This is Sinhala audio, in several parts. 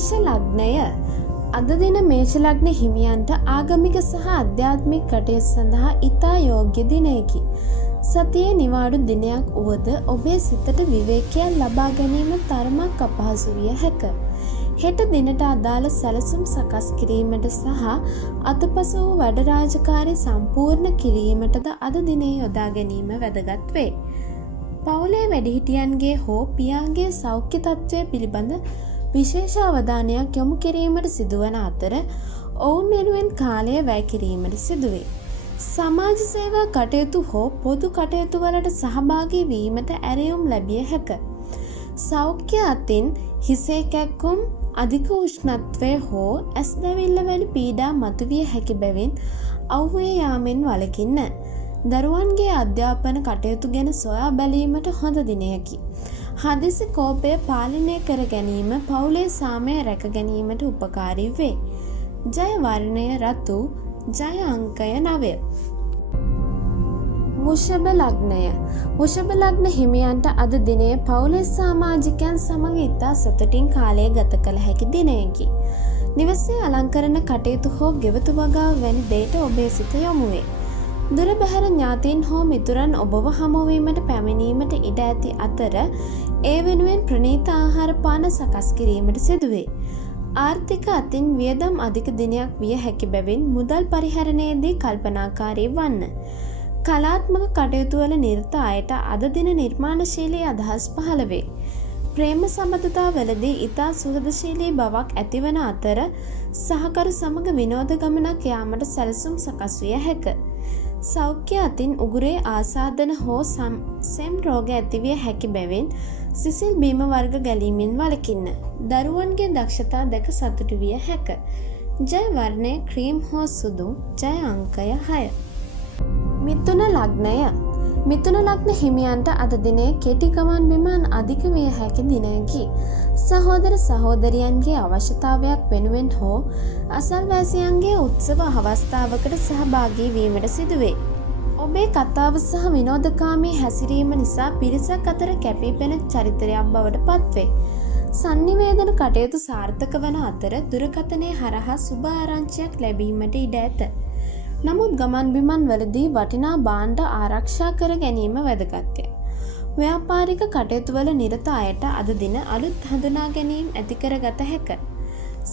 මේෂ ලග්නය. අද දින මේෂ ලග්න හිමියන්ට ආගමික සහ අධ්‍යාත්මික කටයුතු සඳහා ඉතා යෝග්‍ය දිනයකි. සතියේ නිවාඩු දිනයක් වුවද ඔබේ සිතට විවේකයක් ලබා ගැනීම තරමක් අපහසු විය හැක. හෙට දිනට අදාළ සැලසුම් සකස් කිරීමට සහ අතපසු වූ වැඩ රාජකාරී සම්පූර්ණ කිරීමටද අද දිනේ යොදා ගැනීම වැදගත් වේ. පවුලේ වැඩිහිටියන්ගේ හෝ පියාගේ සෞඛ්‍ය තත්ත්වය පිළිබඳ විශේෂ අවධානයක් යොමු කිරීමට සිදුවන අතර ඔවුන් වෙනුවෙන් කාලය වැය කිරීමට සිදුවේ. සමාජ සේවා කටයුතු හෝ පොදු කටයුතු වලට සහභාගී වීමට ඇරයුම් ලැබිය හැක. සෞඛ්‍ය අතින් හිසේ කැක්කුම්, අධික උෂ්ණත්වය හෝ ඇස් දැවිල්ල වැනි පීඩා මතුවිය හැකි බැවින් අව්වේ යාමෙන් වළකින්න. දරුවන්ගේ අධ්‍යාපන කටයුතු ගැන සොයා බැලීමට හොඳ දිනයකි. හදිසි කෝපය පාලනය කර ගැනීම පවුලේ සාමය රැක ගැනීමට උපකාරී වේ. ජය වර්ණය රතු, ජය අංකය 9. වෘෂභ ලග්නය. වෘෂභ ලග්න හිමියන්ට අද දිනේ පවුලේ සමාජිකයන් සමග ඉතා සතුටින් කාලය ගත කළ හැකි දිනයකි. නිවසේ අලංකරණ කටයුතු හෝ ගෙවතු වගාව වැනි දේට ඔබේ සිත යොමු වේ. දුර බැහැර ඥාතීන් හෝ මිතුරන් ඔබව හමුවීමට පැමිණීමට ඉඩ ඇති අතර ඒ වෙනුවෙන් ප්‍රණීත ආහාර පාන සකස් කිරීමට සිදුවේ. ආර්ථික අතින් වියදම් අධික දිනයක් විය හැකි බැවින් මුදල් පරිහරණයේදී කල්පනාකාරී වන්න. කලාත්මක කටයුතු වල නිරත අයට අද දින නිර්මාණශීලී අදහස් පහළ වේ. ප්‍රේම සම්බන්ධතාවලදී ඉතා සුහදශීලී බවක් ඇතිවන අතර සහකරු සමග විනෝද ගමනක් යාමට සැලසුම් සකස් විය හැක. සෞඛ්‍ය අතින් උගුරේ ආසාදන හෝ සෙම් රෝග ඇතිවිය හැකි බැවින් සිසිල් බීම වර්ග ගැලීමෙන් වළකින්න. දරුවන්ගේ දක්ෂතා දැක සතුටු විය හැක. ජය වර්ණය ක්‍රීම් හෝ සුදු, ජය අංකය 6. මිථුන ලග්නය. මිථුන ලග්න හිමියන්ට අද දිනේ කෙටි ගමන් බිමන් අධික විය හැකි දිනයකි. සහෝදර සහෝදරියන්ගේ අවශ්‍යතාවයක් වෙනුවෙන් හෝ අසල්වැසියන්ගේ උත්සව අවස්ථාවකට සහභාගී වීමට සිදුවේ. ඔබේ කතාව සහ විනෝදකාමී හැසිරීම නිසා පිරිසක් අතර කැපීපෙනෙන චරිතයක් බවට පත්වේ. sannivedana කටයුතු සාර්ථක වන අතර දුරකථනයේ හරහා සුබ ආරංචියක් ලැබීමට ඉඩ ඇත. නමුත් ගමන් බිමන් වලදී වටිනා භාණ්ඩ ආරක්ෂා කර ගැනීම වැදගත්ය. ව්‍යාපාරික කටයුතු වල නිරත අයට අද දින අලුත් හඳුනා ගැනීම් ඇති කරගත හැක.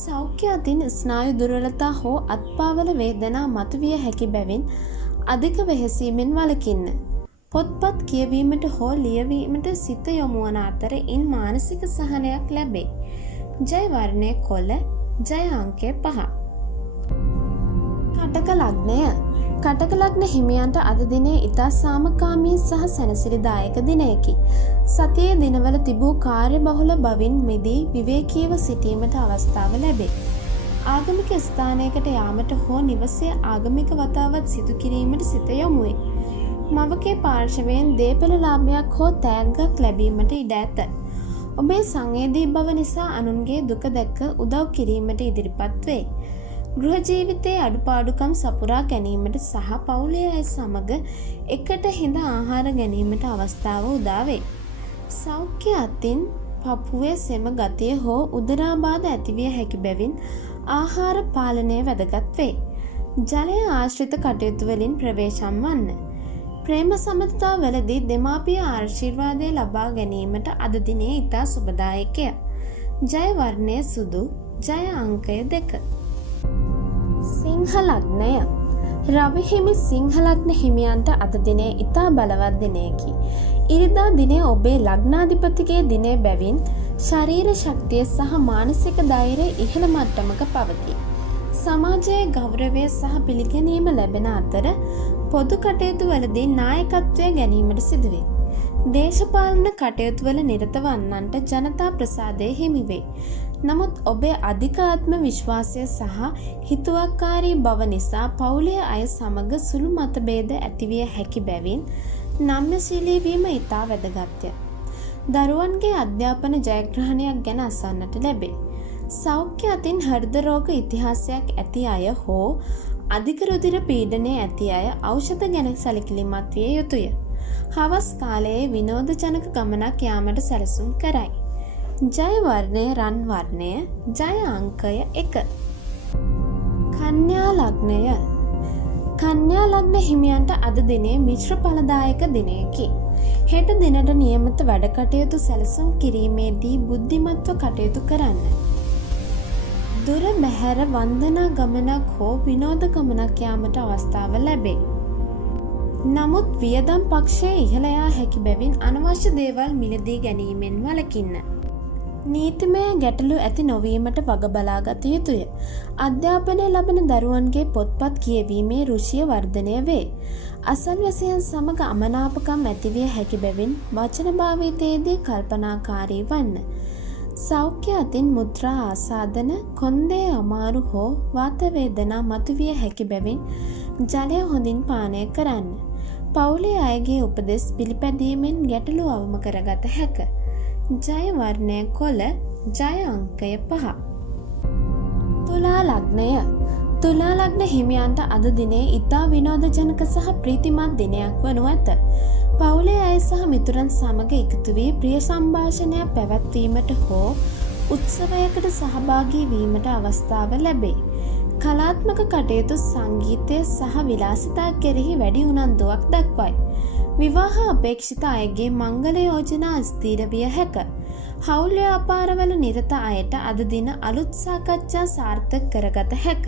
සෞඛ්‍ය අතින් ස්නායු දුර්වලතා හෝ අත්පාවල වේදනා මතුවිය හැකි බැවින් අධික වෙහෙසීමෙන් වළකින්න. පොත්පත් කියවීමට හෝ ලියවීමට සිත යොමු වන අතර ඉන් මානසික සහනයක් ලැබේ. ජය වර්ණය කොළ, ජය අංකය 5. කටක ලග්නය. කටක ලග්න හිමියන්ට අද දිනේ ඉතා සාමකාමී සහ සැනසිලිදායක දිනයකි. සතියේ දිනවල තිබූ කාර්යබහුල බවින් මිදී විවේකීව සිටීමට අවස්ථාව ලැබේ. ආගමික ස්ථානයකට යාමට හෝ නිවසේ ආගමික වතාවත් සිදු කිරීමට සිත යොමු වේ. මවගේ පාර්ශවයෙන් දේපල ලාභයක් හෝ තෑග්ගක් ලැබීමට ඉඩ ඇත. ඔබේ සංවේදී බව නිසා අනුන්ගේ දුක දැක උදව් කිරීමට ඉදිරිපත් වේ. ගෘහ ජීවිතයේ අඩුපාඩුකම් සපුරා ගැනීමට සහ පවුලේ අය සමග එකට හිඳ ආහාර ගැනීමට අවස්ථාව උදා වේ. සෞඛ්‍ය අතින් පපුවේ සෙම ගතිය හෝ උදරාබාධ ඇතිවිය හැකි බැවින් ආහාර පාලනය වැදගත් වේ. ජලය ආශ්‍රිත කටයුතු වලින් ප්‍රවේශම් වන්න. ප්‍රේම සම්බන්ධතාවලදී දෙමාපිය ආශිර්වාදය ලබා ගැනීමට අද දිනේ ඉතා සුබදායකය. ජය වර්ණය සුදු, ජය අංකය 2. සිංහ ලග්නය. රවි හිමි සිංහ ලග්න හිමියන්ට අද දිනේ ඉතා බලවත් දිනයකි. ඉරිදා දිනේ ඔබේ ලග්නාධිපතිගේ දිනේ බැවින් ශරීර ශක්තිය සහ මානසික ධෛර්යය ඉහළ මට්ටමක පවතී. සමාජයේ ගෞරවය සහ පිළිගැනීම ලැබෙන අතර පොදු කටයුතු වලදී නායකත්වය ගැනීමට සිදුවේ. දේශපාලන කටයුතු වල නිරත වන්නන්ට ජනතා ප්‍රසාදය හිමි වේ. නමුත් ඔබේ අධික ආත්ම විශ්වාසය සහ හිතුවක්කාරී බව නිසා පවුලේ අය සමග සුළු මතභේද ඇතිවිය හැකි බැවින් නම්‍යශීලී වීම ඉතා වැදගත්ය. දරුවන්ගේ අධ්‍යාපන ජයග්‍රහණයක් ගැන අසන්නට ලැබේ. සෞඛ්‍ය අතින් හෘද රෝග ඉතිහාසයක් ඇති අය හෝ අධික රුධිර පීඩනය ඇති අය ඖෂධ ගැන සැලකිලිමත් විය යුතුය. හවස් කාලයේ විනෝදජනක ගමනක් යාමට සැලසුම් කරයි. ජය වර්ණය රන් වර්ණය. ජය අංකය 1. කන්‍යා ලග්නය. කන්‍යා ලග්න හිමියන්ට අද දිනේ මිශ්‍ර ඵලදායක දිනයකි. හෙට දිනට නියමිත වැඩ කටයුතු සැලසුම් කිරීමේදී බුද්ධිමත්ව කටයුතු කරන්න. දුර බැහැර වන්දනා ගමනක් හෝ විනෝද ගමනක් යාමට අවස්ථාව ලැබේ. නමුත් වියදම් පක්ෂයේ ඉහළ යා හැකි බැවින් අනවශ්‍ය දේවල් මිලදී ගැනීමෙන් වළකින්න. නීතිමය ගැටලු ඇති නොවීමට වග බලා ගත යුතුය. අධ්‍යාපනය ලබන දරුවන්ගේ පොත්පත් කියවීමේ රුචිය වර්ධනය වේ. අසල්වැසියන් සමග අමනාපකම් ඇතිවිය හැකි බැවින් වචන භාවිතයේදී කල්පනාකාරී වන්න. සෞඛ්‍ය අතින් මුත්‍රා ආසාදන, කොන්දේ අමාරු හෝ වාත වේදනා මතුවිය හැකි බැවින් ජලය හොඳින් පානය කරන්න. පවුලේ අයගේ උපදෙස් පිළිපැදීමෙන් ගැටලු අවම කරගත හැක. ජය වර්ණය කොළ. ජය අංකය 5. තුලා ලග්නය. තුලා ලග්න හිමියන්ට අද දිනේ ඉතා විනෝදජනක සහ ප්‍රීතිමත් දිනයක් වනු ඇත. පවුලේ අය සහ මිතුරන් සමග එකතු වී ප්‍රිය සංഭാෂණයක් පැවැත්වීමට හෝ උත්සවයකට සහභාගී වීමට අවස්ථාව ලැබේ. කලාත්මක කටයුතු, සංගීතය සහ විලාසිතා කෙරෙහි වැඩි උනන්දුවක් දක්වයි. විවාහ අපේක්ෂිත අයගේ මංගල යෝජනා ස්ථීර විය හැක. හවුල් ව්‍යාපාරවල නිරත අයට අද දින අලුත් සාකච්ඡා සාර්ථක කරගත හැක.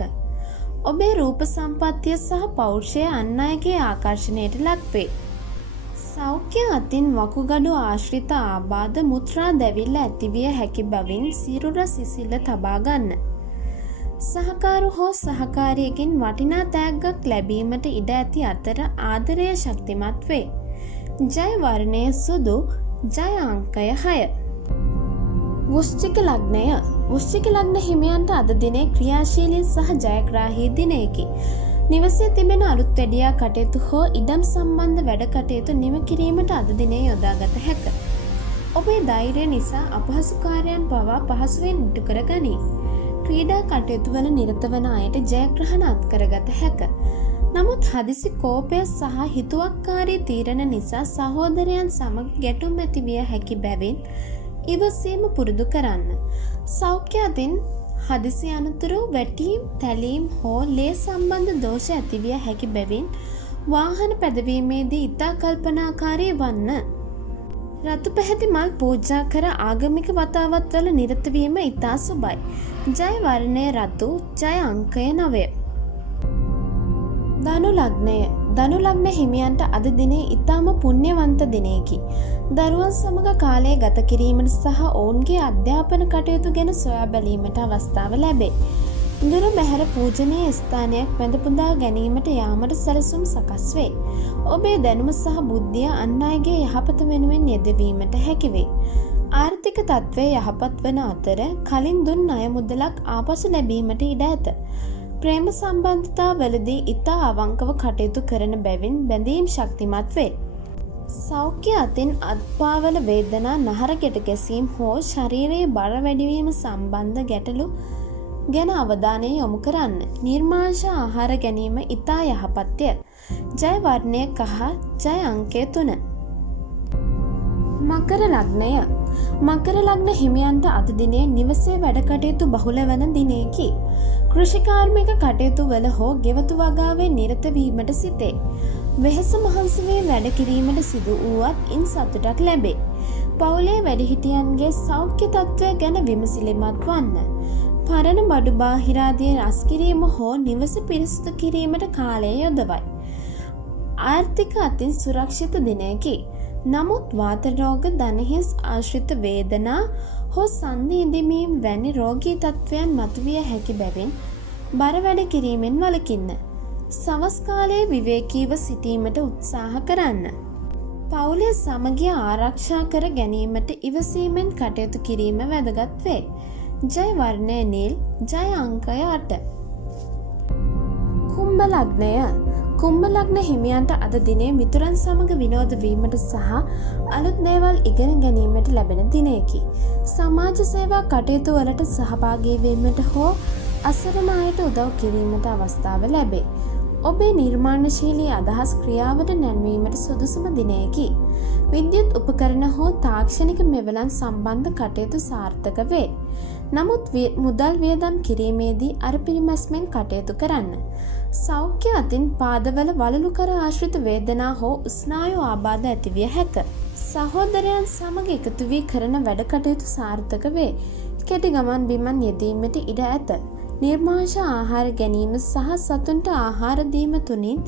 ඔබේ රූප සම්පත්තිය සහ පෞරුෂය අන් අයගේ ආකර්ෂණයට ලක්වේ. සෞඛ්‍ය අතින් වකුගඩු ආශ්‍රිත ආබාධ, මුත්‍රා දැවිල්ල ඇතිවිය හැකි බවින් සිරුර සිසිල තබා ගන්න. සහකාරු හෝ සහකාරියකින් වටිනා තෑග්ගක් ලැබීමට ඉඩ ඇති අතර ආදරය ශක්තිමත් වේ. ජය වර්ණය සුදු. ජය අංකය 6. වෘශ්චික ලග්නය. වෘශ්චික ලග්න හිමියන්ට අද දිනේ ක්‍රියාශීලී සහ ජයග්‍රාහී දිනයකි. නිවසේ තිබෙන අලුත් වැඩියා කටයුතු හෝ ඉඩම් සම්බන්ධ වැඩ කටයුතු නිම කිරීමට අද දිනේ යොදාගත හැක. ඔබේ ධෛර්යය නිසා අපහසුකාරයන් පවා පහසුවෙන් ඉටු කර ගනී. ක්‍රීඩා කටයුතු වල නිරත වන අයට ජයග්‍රහණ අත්කරගත හැක. නමුත් හදිසි කෝපය සහ හිතුවක්කාරී තීරණ නිසා සහෝදරයන් සමග ගැටුම් ඇති විය හැකි බැවින් ඉවසීම පුරුදු කරන්න. සෞඛ්‍ය අතින් හදිසි අනතුරු, වැටීම්, තැලීම් හෝ ලේ සම්බන්ධ දෝෂ ඇතිවිය හැකි බැවින් වාහන පැදවීමේදී ඉතා කල්පනාකාරී වන්න. රතු පැහැති මල් පූජා කර ආගමික වතාවත්වල නිරතවීම ඉතා සුබයි. ජය වර්ණය රතු. ජය අංකය 9. ධනු ලග්නය. ධනු ලග්න හිමියන්ට අද දිනේ ඉතාම පුණ්‍යවන්ත දිනයකි. දරුවන් සමග කාලය ගත කිරීමට සහ ඔවුන්ගේ අධ්‍යාපන කටයුතු ගැන සොයා බැලීමට අවස්ථාව ලැබේ. දුර බැහැර පූජනීය ස්ථානයක් වැඳ පුදා ගැනීමට යාමට සැලසුම් සකස් වේ. ඔබේ දැනුම සහ බුද්ධිය අන් අයගේ යහපත වෙනුවෙන් යෙදවීමට හැකිවේ. ආර්ථික තත්ත්වය යහපත් වන අතර කලින් දුන් ණය මුදලක් ආපසු ලැබීමට ඉඩ ඇත. ප්‍රේම සම්බන්ධතාවලදී ඉතා අවංකව කටයුතු කරන බැවින් බැඳීම් ශක්තිමත් වේ. සෞඛ්‍ය අතින් අත්පාවල වේදනා, නහර ගැට ගැසීම් හෝ ශරීරයේ බර වැඩිවීම සම්බන්ධ ගැටලු ගැන අවධානය යොමු කරන්න. නිර්මාංශ ආහාර ගැනීම ඉතා යහපත්ය. ජය වර්ණය කහ. ජය අංකය 3. මකර ලග්නය. මකර ලග්න හිමියන්ට අද දිනේ නිවසේ වැඩ කටයුතු බහුල වන දිනයකි. කෘෂිකාර්මික කටයුතු වල හෝ ගෙවතු වගාවේ නිරත වීමට සිටේ. වෙහෙස මහන්සිවේ වැඩ කිරීමට සිදු වුවත් ඉන් සතුටක් ලැබේ. පවුලේ වැඩිහිටියන්ගේ සෞඛ්‍ය තත්ත්වය ගැන විමසිලිමත් වන්න. පරණ බඩු බාහිරාදිය රස් කිරීම හෝ නිවස පිරිසිදු කිරීමට කාලය යොදවයි. ආර්ථික අතින් සුරක්ෂිත දිනයකි. නමුත් වාත රෝග, දණහිස් ආශ්‍රිත වේදනා හෝ සන්ධි ඉදිමීම් වැනි රෝගී තත්ත්වයන් මතුවිය හැකි බැවින් බර වැඩ කිරීමෙන් වළකින්න. සවස් කාලයේ විවේකීව සිටීමට උත්සාහ කරන්න. පවුලේ සමගිය ආරක්ෂා කර ගැනීමට ඉවසීමෙන් කටයුතු කිරීම වැදගත් වේ. ජය වර්ණය නිල්. ජය අංකය 8. කුම්භ ලග්නය. කුම්භ ලග්න හිමියන්ට අද දිනේ මිතුරන් සමග විනෝද වීමට සහ අලුත් දේවල් ඉගෙන ගැනීමට ලැබෙන දිනයකි. සමාජ සේවා කටයුතු වලට සහභාගී වීමට හෝ අසරණ අයට උදව් කිරීමට අවස්ථාව ලැබේ. ඔබේ නිර්මාණශීලී අදහස් ක්‍රියාවට නැන්වීමට සුදුසුම දිනයකි. විද්‍යුත් උපකරණ හෝ තාක්ෂණික මෙවලම් සම්බන්ධ කටයුතු සාර්ථක වේ. නමුත් මුදල් වියදම් කිරීමේදී අර පිරිමැස්මෙන් කටයුතු කරන්න. සෞඛ්‍ය අතින් පාදවල වලලු කර ආශ්‍රිත වේදනා හෝ ස්නායු ආබාධ ඇතිවිය හැක. සහෝදරයන් සමග එකතු වී කරන වැඩ කටයුතු සාර්ථක වේ. කෙටි ගමන් බිමන් යෙදීමට ඉඩ ඇත. නිර්මාංශ ආහාර ගැනීම සහ සතුන්ට ආහාර දීම තුලින්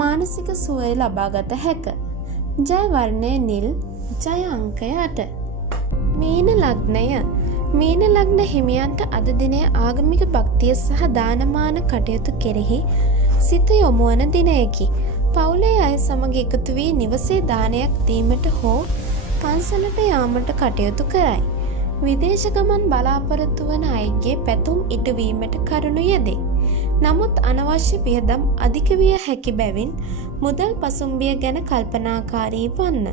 මානසික සුවය ලබාගත හැක. ජය වර්ණය නිල්, ජය අංකය 8. මීන ලග්නය. මීන ලග්න හිමියන්ට අද දිනයේ ආගමික භක්තිය සහ දානමාන කටයුතු කෙරෙහි සිත යොමු වන දිනයකි. පවුලේ අය සමග එකතු වී නිවසේ දානයක් දීමට හෝ පන්සලට යාමට කටයුතු කරයි. විදේශ ගමන් බලාපොරොත්තු වන අයගේ පැතුම් ඉටුවීමට කරුණු යෙදේ. නමුත් අනවශ්‍ය වියදම් අධික විය හැකි බැවින් මුදල් පසුම්බිය ගැන කල්පනාකාරී වන්න.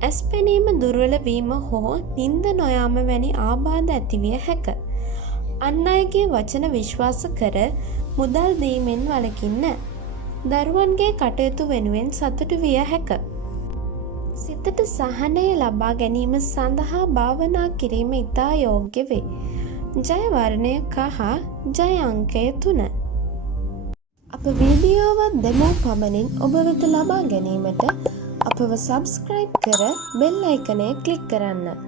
ඇස් පෙනීම දුර්වල වීම හෝ නිින්ද නොයාම වැනි ආබාධ ඇතිවිය හැක. අන් අයගේ වචන විශ්වාස කර මුදල් දීමෙන් වළකින්න. දරුවන්ගේ කටයුතු වෙනුවෙන් සතුටු විය හැක. සිතට සහනය ලබා ගැනීම සඳහා භාවනා කිරීම ඉතා යෝග්‍ය වේ. ජය වර්ණය කහ, ජය අංකය 3. අප වීඩියෝවත් දෙමු පමණින් ඔබ වෙත ලබා ගැනීමට අපව සබ්ස්ක්‍රයිබ් කර බෙල් අයිකනය ක්ලික් කරන්න.